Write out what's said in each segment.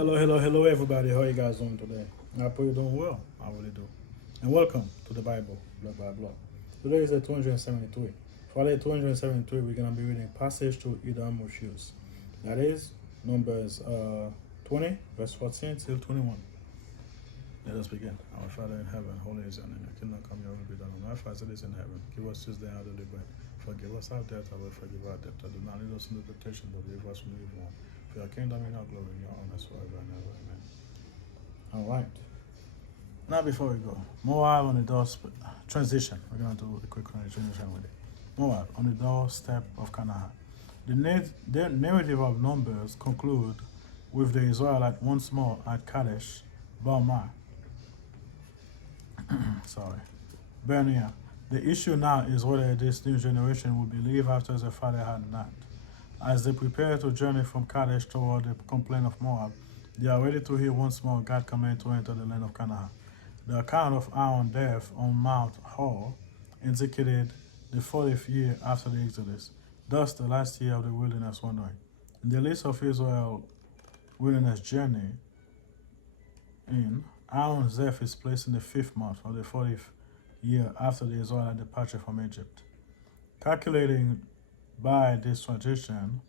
Hello, everybody. How you guys doing today? I hope you're doing well. I really do. And welcome to the Bible, block by block. Today is the 273. For the 273, we're going to be reading passage to Edom refuse. That is Numbers 20, verse 14 till 21. Let us begin. Our Father in heaven, holy is your name. Your kingdom come, your will be done on earth as it is in heaven. Give us this day our daily bread. Forgive us our debt, I will forgive our debt. Do not lead us into temptation, but deliver us from the evil one. For your kingdom and your glory and your honor forever and ever. Amen. All right. Now, before we go, Moab on the doorstep transition. We're going to do a quick transition with it. Moab on the doorstep of Canaan. The narrative of Numbers conclude with the Israelites once more at Kadesh Barmah. Sorry, Bernia. The issue now is whether this new generation will believe after their father had not. As they prepare to journey from Kadesh toward the complaint of Moab, they are ready to hear once more God command to enter the land of Canaan. The account of Aaron's death on Mount Hor indicated the 40th year after the Exodus, thus the last year of the wilderness wandering. In the list of Israel's wilderness journey, Aaron's death is placed in the 5th month of the 40th year after the Israelite departure from Egypt. Calculating by this tradition,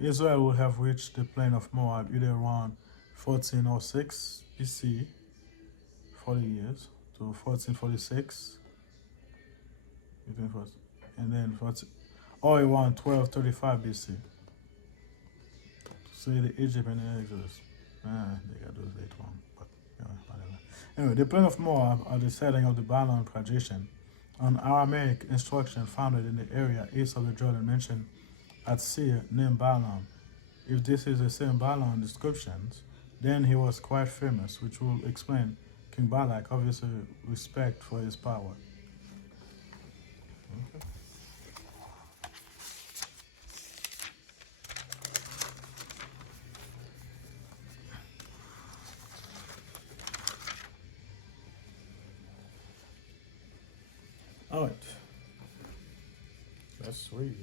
Israel would have reached the plain of Moab either around 1406 BC, 40 years, to 1446, and then 14, or around 1235 BC. To see the Egypt and the Exodus. They got those late one, but whatever. Anyway, the plain of Moab are the setting of the Balaam tradition, an Aramaic instruction founded in the area east of the Jordan mentioned at Seir named Balaam. If this is the same Balaam descriptions, then he was quite famous, which will explain King Balak obviously respect for his power. Okay. All right. Let's read.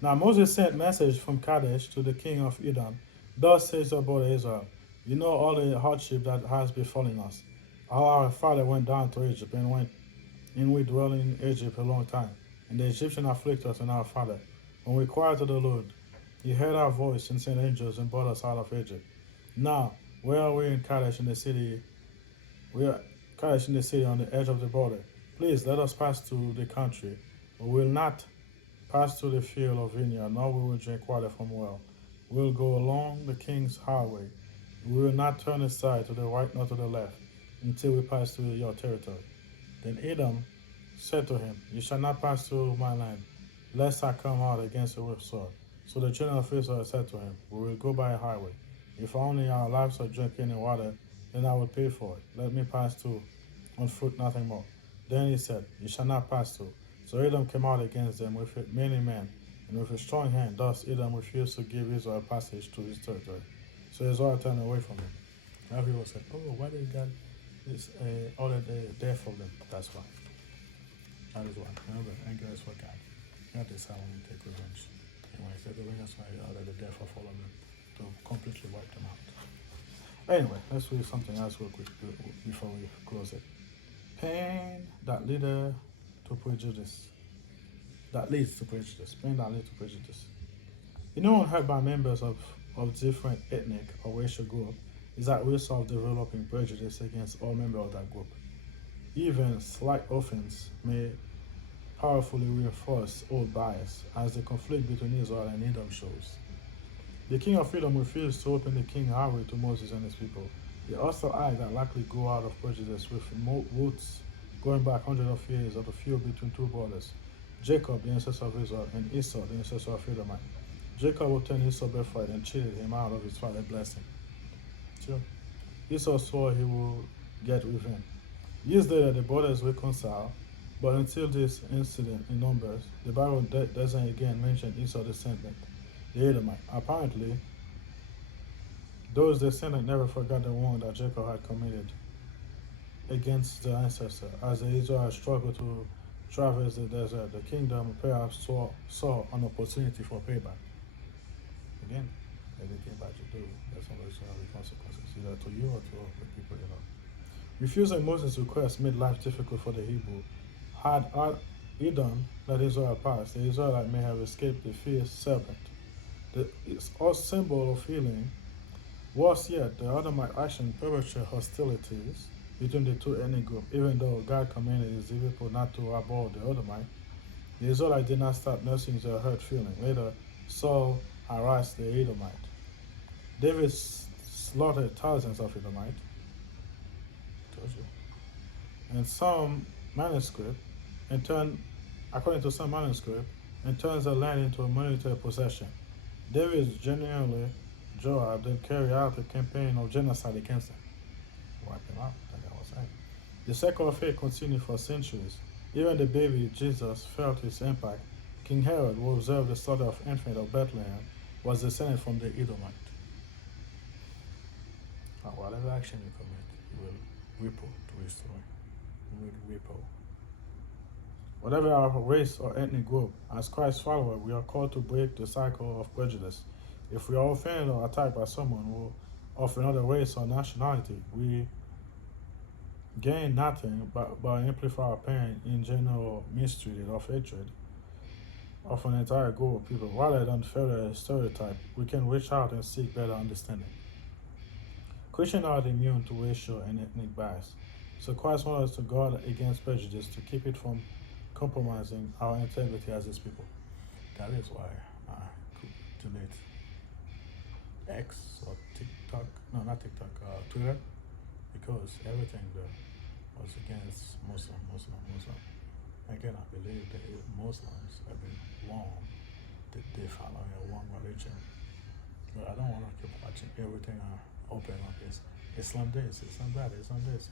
Now Moses sent message from Kadesh to the king of Edom. Thus says the brother Israel, you know all the hardship that has befallen us. How our father went down to Egypt and we dwell in Egypt a long time. And the Egyptians afflict us and our father. When we cried to the Lord, he heard our voice and sent angels and brought us out of Egypt. Now, where are we in Kadesh in the city? We are Kadesh in the city on the edge of the border. Please let us pass to the country. We will not pass through the field of vineyard, nor will we drink water from well. We will go along the king's highway. We will not turn aside to the right nor to the left until we pass through your territory. Then Edom said to him, you shall not pass through my land, lest I come out against you with sword. So the children of Israel said to him, we will go by a highway. If only our livestock drink any water, then I will pay for it. Let me pass through on foot, nothing more. Then he said, you shall not pass through. So Edom came out against them with many men, and with a strong hand. Thus Edom refused to give Israel passage to his territory. So Israel turned away from him. Now people said, oh, why did God order the death of them? That's why. That is why. Remember, anger is for God. Not this how we take revenge. And when he said, that's why he ordered the death of all of them, to completely wipe them out. Anyway, let's read something else real quick before we close it. Pain that leader to prejudice. That leads to prejudice. Pain that leads to prejudice. You know, heard by members of different ethnic or racial group is at risk of developing prejudice against all members of that group. Even slight offense may powerfully reinforce old bias, as the conflict between Israel and Edom shows. The king of Edom refused to open the king highway to Moses and his people. The hostile act that likely grew out of prejudice with roots going back hundreds of years of the feud between two brothers, Jacob, the ancestor of Israel, and Esau, the ancestor of Edomite. Jacob obtained Esau's birthright and cheated him out of his father's blessing. Sure. Esau swore he would get revenge. Years later, the brothers reconciled, but until this incident in Numbers, the Bible doesn't again mention Esau's descendant, the Edomite. Apparently, those descendants never forgot the wrong that Jacob had committed against their ancestor. As the Israelites struggled to traverse the desert, the kingdom perhaps saw an opportunity for payback. Again, everything bad you do, there's always going to be consequences, either to you or to the people you know. Refusing Moses' request made life difficult for the Hebrew. Had Edom let Israel pass, the Israelite may have escaped the fierce serpent. It's a symbol of healing. Worse yet, the Edomite action perpetuated hostilities between the two ethnic groups. Even though God commanded his people not to abhor the Edomite, the Israelites did not stop nursing their hurt feeling. Later, Saul harassed the Edomite. David slaughtered thousands of Edomites. Told you. And some manuscript, and turned, according to some manuscript, and turns the land into a military possession. David genuinely Joab then carried out a campaign of genocide against him. Wipe him out, like I was saying. The cycle of hate continued for centuries. Even the baby Jesus felt its impact. King Herod, who observed the slaughter of infant of Bethlehem, was descended from the Edomite. Whatever action you commit, you will ripple to restore. You will ripple. Whatever our race or ethnic group, as Christ's follower, we are called to break the cycle of prejudice. If we are offended or attacked by someone who of another race or nationality, we gain nothing but by amplifying our pain in general mistreated of hatred of an entire group of people. Rather than further stereotype, we can reach out and seek better understanding. Christians are not immune to racial and ethnic bias, so Christ wants us to guard against prejudice to keep it from compromising our integrity as his people. That is why I could delete X or TikTok, no, not TikTok, Twitter, because everything there was against Muslim. Again, I believe that Muslims have been wrong, that they follow a wrong religion. But I don't want to keep watching everything I open up. Is Islam this, Islam that, Islam this.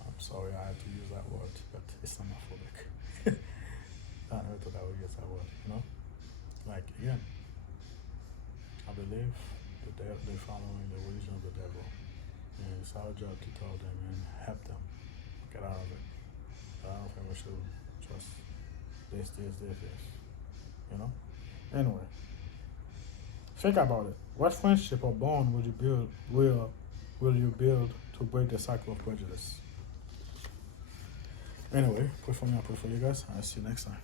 I'm sorry I had to use that word, but Islamophobic. I never thought I would use that word, you know? Like, again, I believe that they're following the religion of the devil. And it's our job to tell them and help them get out of it. I don't think we should just this, you know? Anyway, think about it. What friendship or bond will you build to break the cycle of prejudice? Anyway, pray for me, I pray for you guys. I'll see you next time.